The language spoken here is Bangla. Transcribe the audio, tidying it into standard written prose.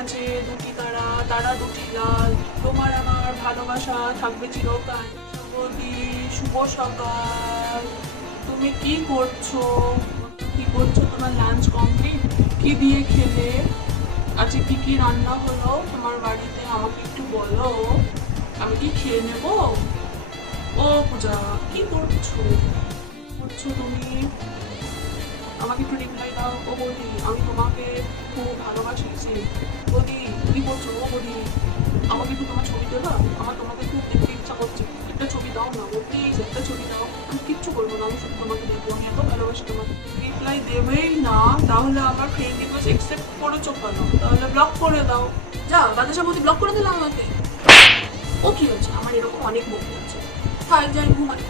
আছে দুটি তারা, তারা দুটি লাল, তোমার আমার ভালোবাসা থাকবে চিরকাল। বৌদি শুভ সকাল, তুমি কি করছো? কি করছো? তোমার লাঞ্চ কমপ্লিট? কি দিয়ে খেলে? আজকে কি কি রান্না হলো তোমার বাড়িতে? আমাকে একটু বলো, আমি কি খেয়ে নেব? ও পূজা, কি করছো? করছো তুমি? আমাকে একটু রিপ্লাই দাও। ও বৌদি, আমি তোমাকে খুব ভালোবাসি। বৌদি কি করছো? ও বৌদি, আমাকে একটু তোমার ছবি দেবা? আমার তোমাকে খুব দেখতে ইচ্ছা করছে, একটা ছবি দাও না গো প্লিজ, একটা ছবি দাও। আমি কিচ্ছু করবো না, আমি শুধু তোমাকে দেখবো, আমি এত ভালোবাসি তোমাকে। রিপ্লাই দেবেই না, তাহলে আমার ফ্রেন্ড রিকোয়েস্ট অ্যাকসেপ্ট করেছো কেন? তাহলে ব্লক করে দাও। যা বাতাসা বৌদি ব্লক করে দিলাম আমাকে। ও কি হচ্ছে? আমার এরকম অনেক বন্ধু আছে। থাক, যাই ঘুমাই।